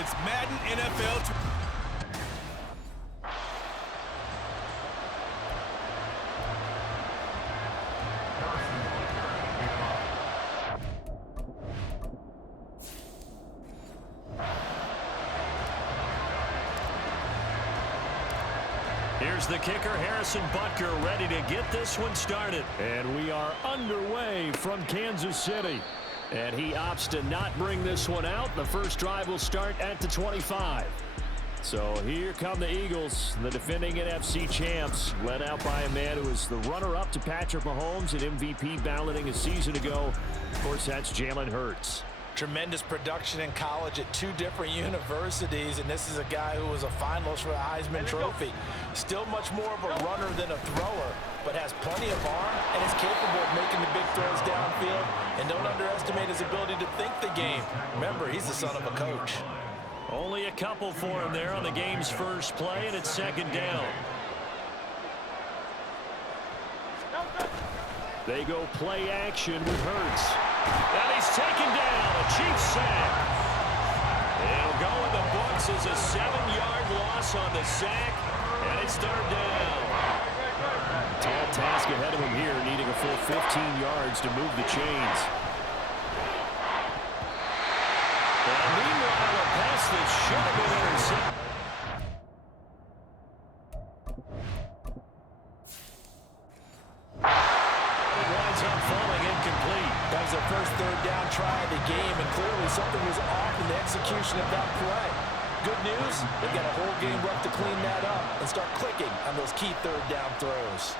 It's Madden NFL. Here's the kicker, Harrison Butker, ready to get this one started. And we are underway from Kansas City. And he opts to not bring this one out. The first drive will start at the 25. So here come the Eagles, the defending NFC champs, led out by a man who was the runner-up to Patrick Mahomes at MVP balloting a season ago. Of course, that's Jalen Hurts. Tremendous production in college at 2 different universities, and this is a guy who was a finalist for the Heisman Trophy. Still much more of a runner than a thrower, but has plenty of arm and is capable of making the big throws downfield. And don't underestimate his ability to think the game. Remember, he's the son of a coach. Only a couple for him there on the game's first play, and it's second down. They go play action with Hurts. And he's taken down, a Chiefs sack. It'll go in the books as a 7-yard loss on the sack, and it's third down. Tall task ahead of him here, needing a full 15 yards to move the chains. And meanwhile, a pass that should have been intercepted. Their first third down try of the game, and clearly something was off in the execution of that play. Good news, they've got a whole game left to clean that up and start clicking on those key third down throws.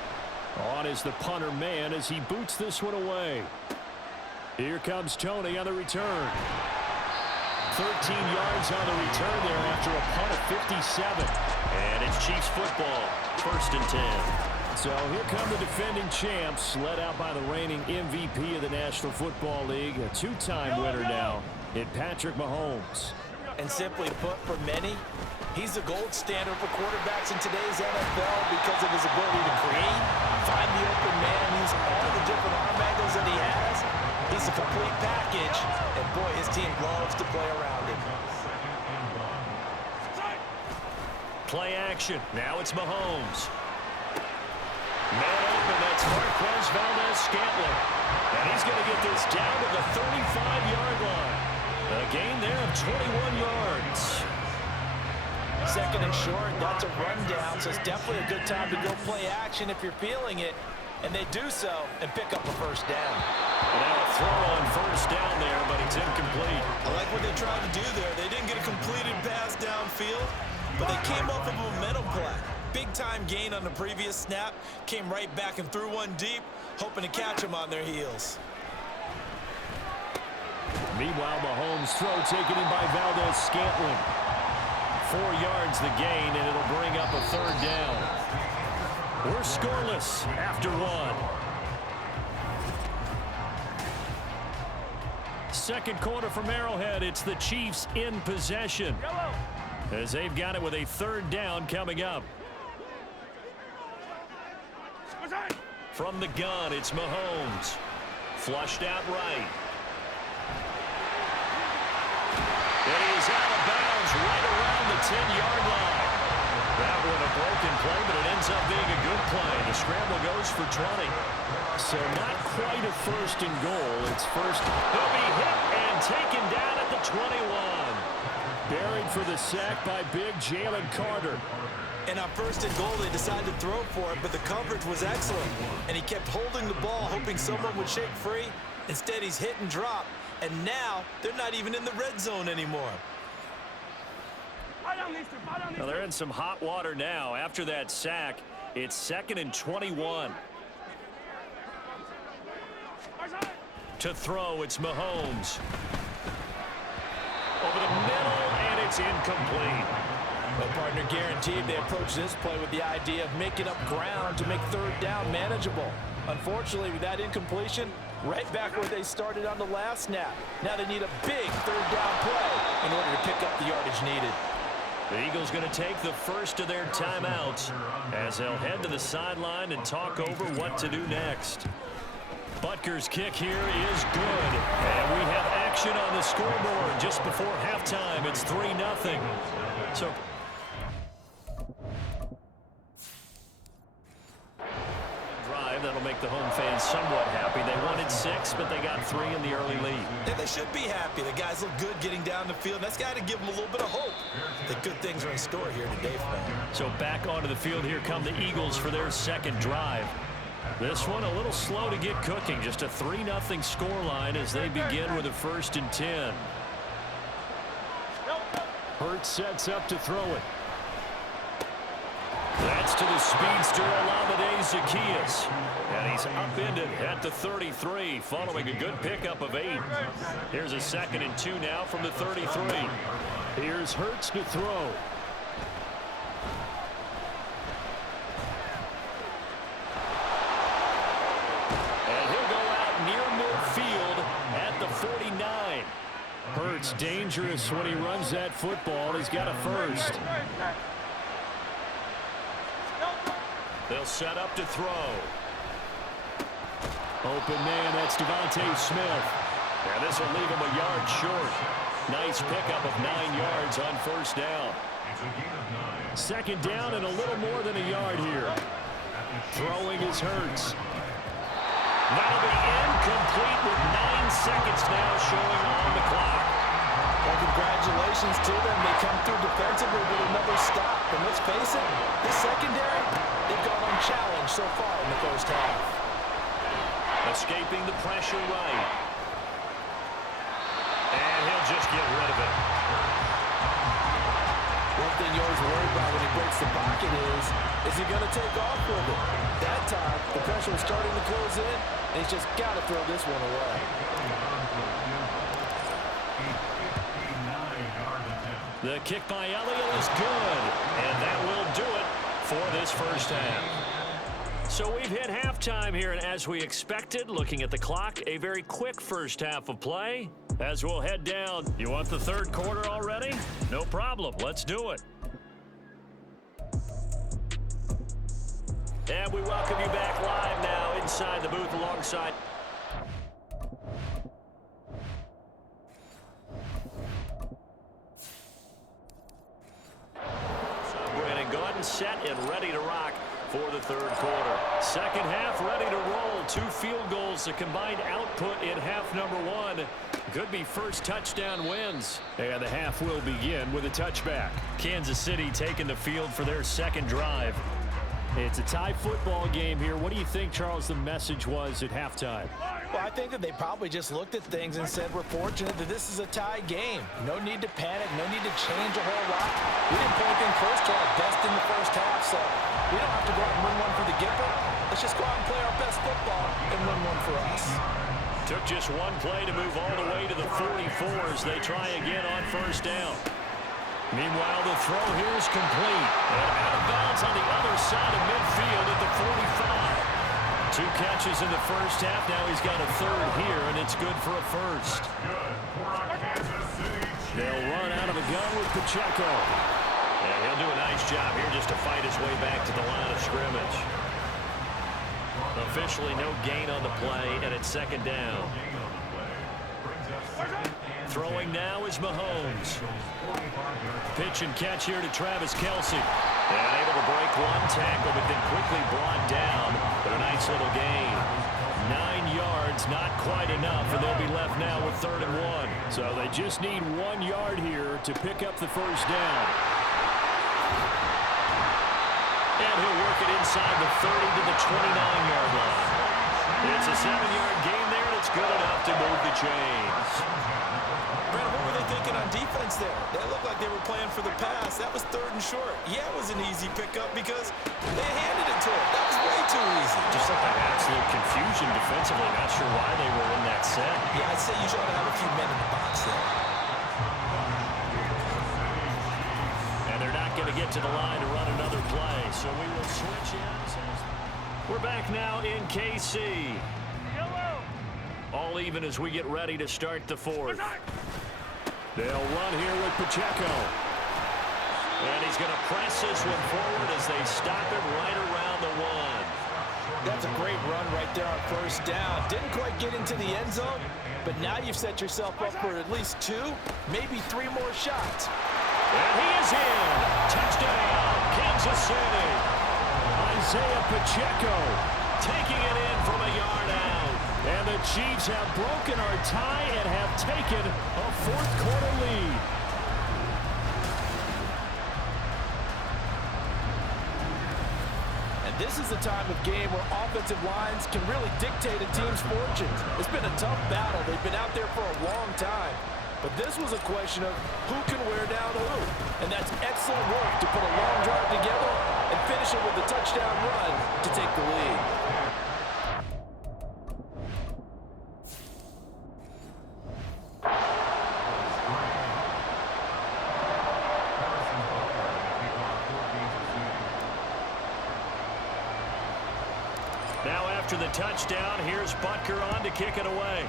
On is the punter man as he boots this one away. Here comes Tony on the return. 13 yards on the return there after a punt of 57. And it's Chiefs football, 1st and 10. So here come the defending champs, led out by the reigning MVP of the National Football League, a 2-time winner now in Patrick Mahomes. And simply put, for many, he's the gold standard for quarterbacks in today's NFL because of his ability to create, find the open man, use all the different arm angles that he has. He's a complete package, and boy, his team loves to play around him. Play action. Now it's Mahomes. Man open, that's Marquez Valdes-Scantling. And he's going to get this down to the 35-yard line. A gain there of 21 yards. Second and short, that's a rundown, so it's definitely a good time to go play action if you're feeling it. And they do so and pick up a first down. Now a throw on first down there, but it's incomplete. I like what they tried to do there. They didn't get a completed pass downfield, but they came off of a momentum play. Big-time gain on the previous snap, came right back and threw one deep, hoping to catch them on their heels. Meanwhile, Mahomes' throw taken in by Valdes-Scantling. 4 yards the gain, and it'll bring up a third down. We're scoreless after 1. Second quarter from Arrowhead, it's the Chiefs in possession, as they've got it with a third down coming up. From the gun, it's Mahomes. Flushed out right. And he is out of bounds right around the 10-yard line. That one a broken play, but it ends up being a good play. The scramble goes for 20. So not quite a first and goal. It's first. He'll be hit and taken down at the 21. Buried for the sack by big Jalen Carter. And on first and goal, they decided to throw for it, but the coverage was excellent. And he kept holding the ball, hoping someone would shake free. Instead, he's hit and drop. And now, they're not even in the red zone anymore. Well, they're in some hot water now. After that sack, it's 2nd and 21. To throw, it's Mahomes. Over the middle, and it's incomplete. Well, partner, guaranteed they approach this play with the idea of making up ground to make third down manageable. Unfortunately, with that incompletion, right back where they started on the last snap. Now they need a big third down play in order to pick up the yardage needed. The Eagles going to take the first of their timeouts as they'll head to the sideline and talk over what to do next. Butker's kick here is good, and we have action. action on the scoreboard just before halftime. It's 3-0. So drive that'll make the home fans somewhat happy. They wanted 6, but they got 3 in the early lead. And they should be happy. The guys look good getting down the field. That's got to give them a little bit of hope that good things are in store here today for them. So back onto the field, here come the Eagles for their second drive. This one a little slow to get cooking. Just a 3-0 scoreline as they begin with a 1st and 10. Hurts sets up to throw it. That's to the speedster, Olamide Zaccheaus. And he's upended at the 33, following a good pickup of 8. Here's a 2nd and 2 now from the 33. Here's Hurts to throw. And he'll go out near midfield at the 49. Hurts dangerous when he runs that football. He's got a 1st. They'll set up to throw. Open man, that's Devontae Smith. And this will leave him a yard short. Nice pickup of 9 yards on 1st down. 2nd down and a little more than a yard here. Throwing is Hurts. That'll be incomplete with 9 seconds now showing on the clock. Well, congratulations to them. They come through defensively with another stop. And let's face it, this secondary, they've gone unchallenged so far in the 1st half. Escaping the pressure right. And he'll just get rid of it. One thing you always worry about when he breaks the pocket is he going to take off with it? That time, the pressure was starting to close in, and he's just got to throw this one away. The kick by Elliott is good, and that will do it for this 1st half. So we've hit halftime here, and as we expected, looking at the clock, a very quick 1st half of play. As we'll head down, you want the 3rd quarter already? No problem. Let's do it. And we welcome you back live now inside the booth alongside Brandon Gaudin, set and ready to rock for the 3rd quarter. 2nd half ready to roll. 2 field goals, the combined output in half number 1. Could be first touchdown wins. And the half will begin with a touchback. Kansas City taking the field for their 2nd drive. It's a tie football game here. What do you think, Charles, the message was at halftime? Well, I think that they probably just looked at things and said, we're fortunate that this is a tie game. No need to panic, no need to change a whole lot. We didn't play anything close to our best in the 1st half, so we don't have to go out and win one for the Gipper. Let's just go out and play our best football and win one for us. Took just one play to move all the way to the 44s. They try again on 1st down. Meanwhile, the throw here is complete. And out of bounds on the other side of midfield at the 45. 2 catches in the 1st half. Now he's got a 3rd here, and it's good for a 1st. They'll run out of the gun with Pacheco. And he'll do a nice job here just to fight his way back to the line of scrimmage. Officially no gain on the play, and it's 2nd down. Throwing now is Mahomes. Pitch and catch here to Travis Kelce. And able to break one tackle, but then quickly brought down for a nice little gain. 9 yards, not quite enough, and they'll be left now with 3rd and 1. So they just need 1 yard here to pick up the 1st down. And he'll work it inside the 30 to the 29-yard line. It's a 7-yard gain there, and it's good enough to move the chains. Brandon, what were they thinking on defense there? They looked like they were playing for the pass. That was 3rd and short. Yeah, it was an easy pickup because they handed it to him. That was way too easy. Just like that absolute confusion defensively. Not sure why they were in that set. Yeah, I'd say you should have a few men in the box there. And they're not going to get to the line to run another play, so we will switch in. We're back now in KC. All even as we get ready to start the 4th. They'll run here with Pacheco. And he's going to press this one forward as they stop it right around the 1. That's a great run right there on first down. Didn't quite get into the end zone, but now you've set yourself up for at least 2, maybe 3 more shots. And he is in. Touchdown, Kansas City. Isaiah Pacheco taking it in from a yard out. And the Chiefs have broken our tie and have taken a fourth-quarter lead. And this is the time of game where offensive lines can really dictate a team's fortunes. It's been a tough battle. They've been out there for a long time. But this was a question of who can wear down who. And that's excellent work to put a long drive together and finish it with a touchdown run to take the lead. Now after the touchdown, here's Butker on to kick it away.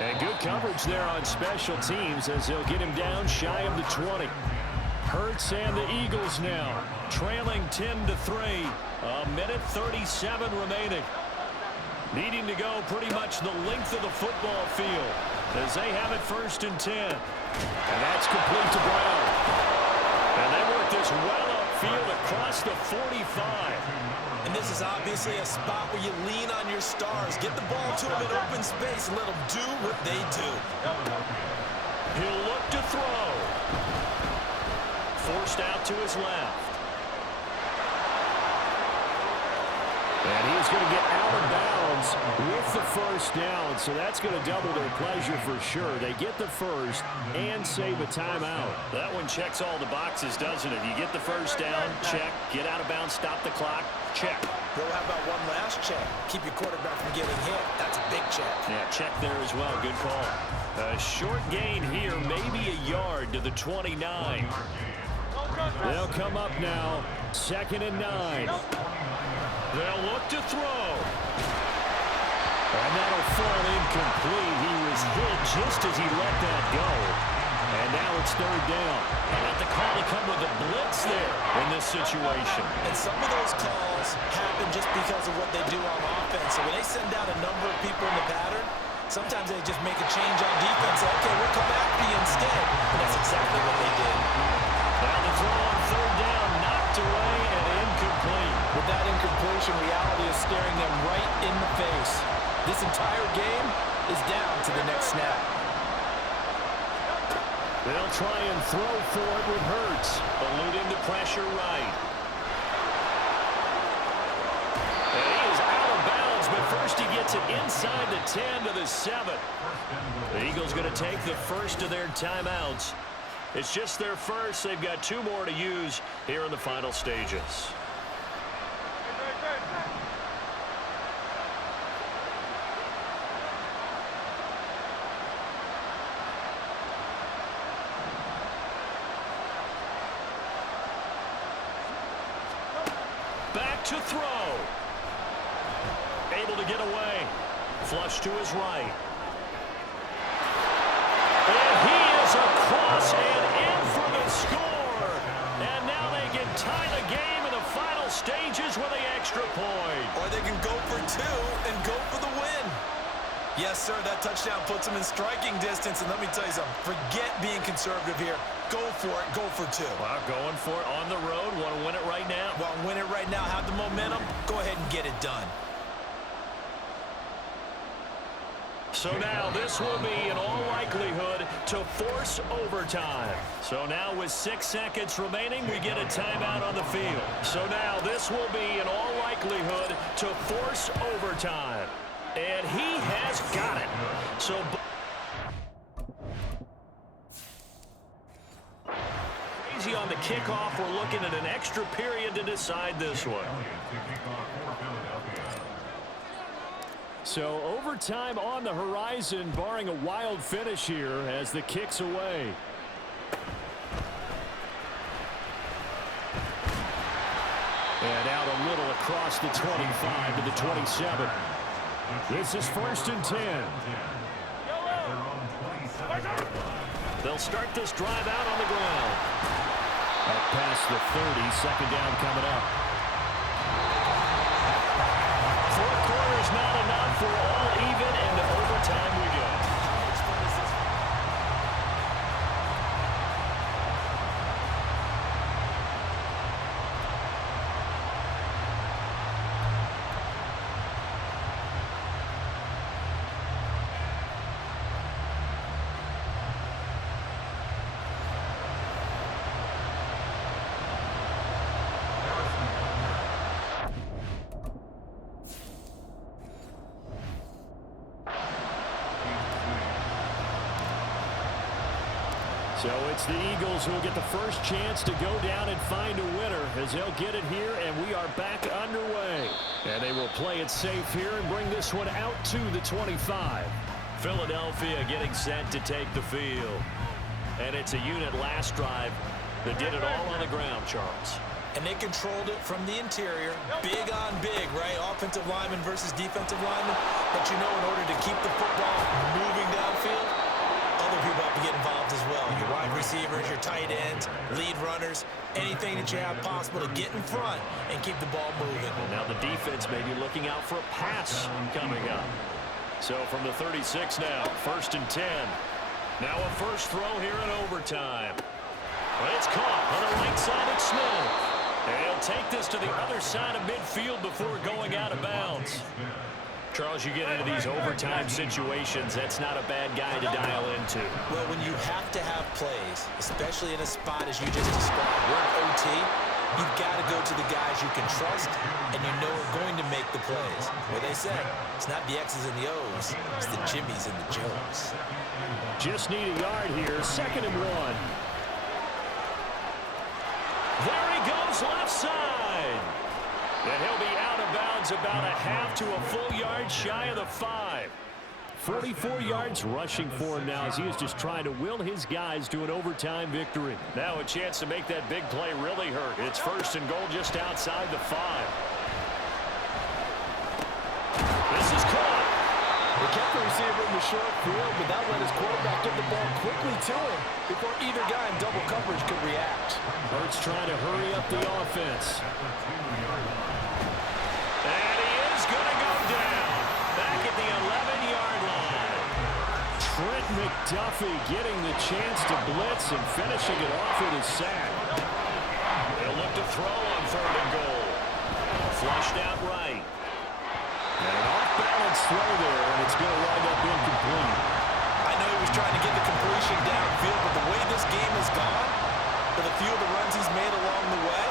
And good coverage there on special teams as they'll get him down shy of the 20. Hurts and the Eagles now trailing 10-3. A minute 37 remaining. Needing to go pretty much the length of the football field as they have it 1st and 10. And that's complete to Brown. And they work this well upfield across the 45. And this is obviously a spot where you lean on your stars. Get the ball to them in open space and let them do what they do. He'll look to throw. Forced out to his left. And he's going to get out of bounds with the first down, so that's going to double their pleasure for sure. They get the first and save a timeout. That one checks all the boxes, doesn't it? You get the first down, check. Get out of bounds, stop the clock, check. Well, how about one last check? Keep your quarterback from getting hit. That's a big check. Yeah, check there as well. Good call. A short gain here, maybe a yard to the 29. They'll come up now, 2nd and 9. They'll look to throw. And that'll fall incomplete. He was hit just as he let that go. And now it's 3rd down. How about the call to come with a blitz there in this situation? And some of those calls happen just because of what they do on offense. So when they send out a number of people in the pattern, sometimes they just make a change on defense. Say, okay, we'll come after you instead. And that's exactly what they did. Now the throw on 3rd down, knocked away and incomplete. With that incompletion, reality is staring them right in the face. This entire game is down to the next snap. They'll try and throw for it with Hurts. Alluding to pressure right. And he is out of bounds, but first he gets it inside the 10 to the 7. The Eagles going to take the first of their timeouts. It's just their first. They've got 2 more to use here in the final stages. Back to throw. Able to get away. Flush to his right. And he is across and in for the score. And now they can tie the game in the final stages with the extra point. Or they can go for 2 and go for the win. Yes, sir, that touchdown puts them in striking distance. And let me tell you something, forget being conservative here. Go for it, go for 2. Wow, going for it on the road. Want to win it right now. Want to win it right now, have the momentum, go ahead and get it done. So now this will be, in all likelihood, to force overtime. So now with 6 seconds remaining, we get a timeout on the field. So now this will be, in all likelihood, to force overtime. And he has got it. So crazy on the kickoff. We're looking at an extra period to decide this one. So overtime on the horizon, barring a wild finish here as the kick's away. And out a little across the 25 to the 27. This is 1st and 10. They'll start this drive out on the ground. Up past the 30, second down coming up. Fourth quarter's not enough. We're all even, and to overtime we go. So it's the Eagles who will get the first chance to go down and find a winner as they'll get it here, and we are back underway. And they will play it safe here and bring this one out to the 25. Philadelphia getting set to take the field. And it's a unit last drive that did it all on the ground, Charles. And they controlled it from the interior. Big on big, right? Offensive lineman versus defensive lineman. But you know, in order to keep the football moving downfield, other people have to get involved as well. Your wide receivers, your tight ends, lead runners, anything that you have possible to get in front and keep the ball moving. Now the defense may be looking out for a pass coming up. So from the 36 now, 1st and 10. Now a first throw here in overtime. Well, it's caught on the right side of Smith. And he'll take this to the other side of midfield before going out of bounds. Charles, you get into these overtime situations, that's not a bad guy to dial into. Well, when you have to have plays, especially in a spot as you just described, we're in OT, you've got to go to the guys you can trust and you know are going to make the plays. What they say, it's not the X's and the O's, it's the Jimmys and the Joes. Just need a yard here, 2nd and 1. There he goes left side. And he'll be out of bounds about a half to a full yard shy of the 5. 44 yards rushing for him now as he is just trying to will his guys to an overtime victory. Now a chance to make that big play really hurt. It's 1st and goal just outside the 5. This is caught. They kept the receiver in the short field, but that let his quarterback get the ball quickly to him before either guy in double coverage could react. Hurts trying to hurry up the offense. And he is going to go down. Back at the 11-yard line. Trent McDuffie getting the chance to blitz and finishing it off with his sack. They'll look to throw on 3rd and goal. Flushed out right. And an off-balance throw there, and it's going to wind up incomplete. I know he was trying to get the completion downfield, but the way this game has gone, with a few of the runs he's made along the way,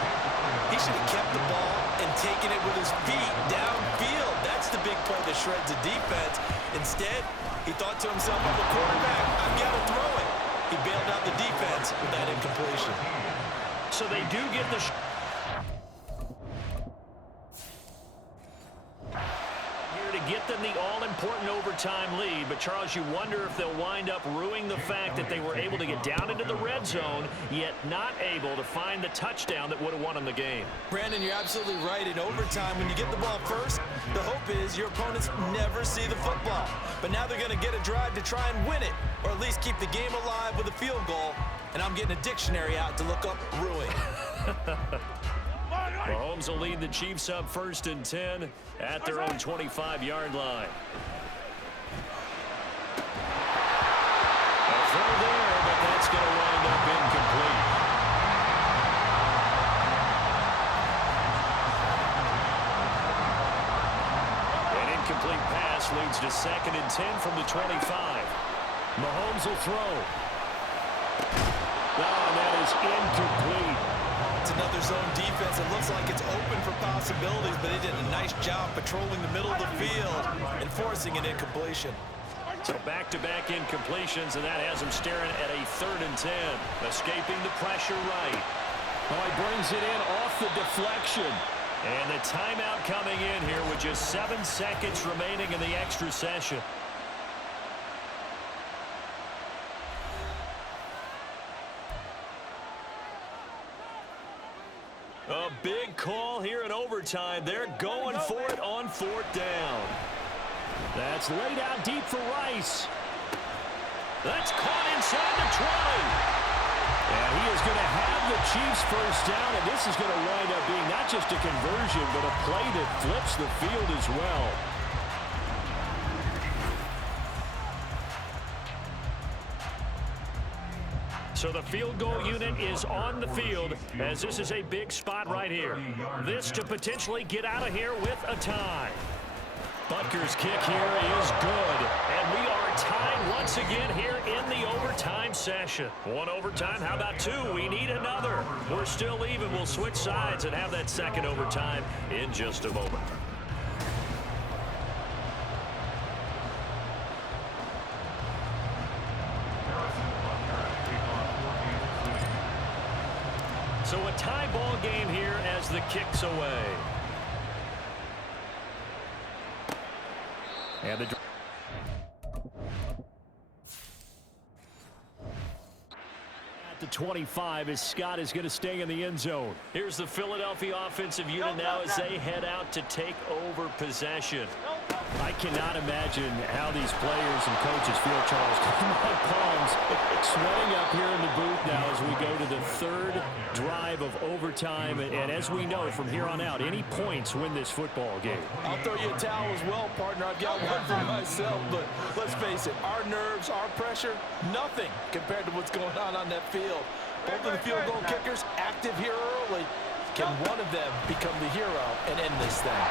he should have kept the ball and taken it with his feet downfield. That's the big play that shreds the defense. Instead, he thought to himself, I'm the quarterback, I've got to throw it. He bailed out the defense with that incompletion. So they do get the to get them the all-important overtime lead. But, Charles, you wonder if they'll wind up ruining the fact that they were able to get down into the red zone, yet not able to find the touchdown that would have won them the game. Brandon, you're absolutely right. In overtime, when you get the ball first, the hope is your opponents never see the football. But now they're going to get a drive to try and win it, or at least keep the game alive with a field goal. And I'm getting a dictionary out to look up ruin. Mahomes will lead the Chiefs up 1st and 10 at their own 25-yard line. A throw there, but that's going to wind up incomplete. An incomplete pass leads to 2nd and 10 from the 25. Mahomes will throw. Oh, that is incomplete. It's another zone defense. It looks like it's open for possibilities, but they did a nice job patrolling the middle of the field and forcing an incompletion. So back-to-back incompletions, and that has them staring at a 3rd and 10. Escaping the pressure right. Oh, he brings it in off the deflection. And the timeout coming in here with just 7 seconds remaining in the extra session. A big call here in overtime. They're going for it on 4th down. That's laid out deep for Rice. That's caught inside the 20. And he is going to have the Chiefs first down, and this is going to wind up being not just a conversion, but a play that flips the field as well. So the field goal unit is on the field as this is a big spot right here. This to potentially get out of here with a tie. Butker's kick here is good. And we are tied once again here in the overtime session. One overtime, how about two? We need another. We're still even. We'll switch sides and have that second overtime in just a moment. So a tie ball game here as the kick's away. And the at the 25 as Scott is going to stay in the end zone. Here's the Philadelphia offensive unit now as they head out to take over possession. I cannot imagine how these players and coaches feel, Charles. My palms sweating up here in the booth now as we go to the third drive of overtime. And as we know from here on out, any points win this football game. I'll throw you a towel as well, partner. I've got one for myself, but let's face it, our nerves, our pressure, nothing compared to what's going on that field. Both of the field goal kickers active here early. Can one of them become the hero and end this thing?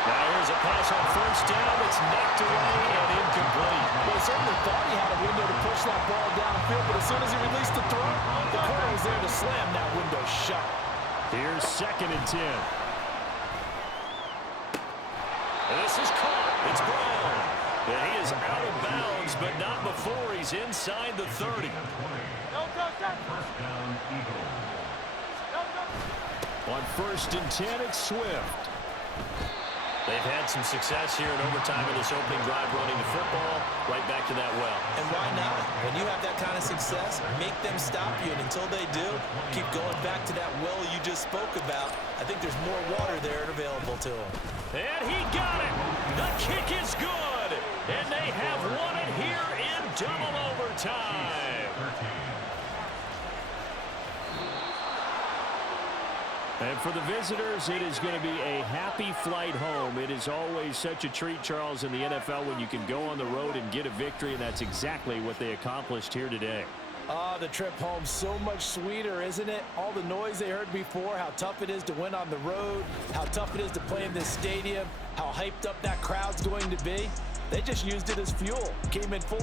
Now here's a pass on first down. It's knocked away and incomplete. Well, he certainly thought he had a window to push that ball downfield, but as soon as he released the throw, the corner was there to slam that window shut. Here's 2nd and 10. This is caught. It's Brown. And he is out of bounds, but not before he's inside the 30. On 1st and 10, it's Swift. They've had some success here in overtime in this opening drive running the football right back to that well. And why not? When you have that kind of success, make them stop you. And until they do, keep going back to that well you just spoke about. I think there's more water there available to them. And he got it. The kick is good. And they have won it here in double overtime. And for the visitors, it is going to be a happy flight home. It is always such a treat, Charles, in the NFL when you can go on the road and get a victory, and that's exactly what they accomplished here today. The trip home so much sweeter, isn't it? All the noise they heard before, how tough it is to win on the road, how tough it is to play in this stadium, how hyped up that crowd's going to be. They just used it as fuel. Came in full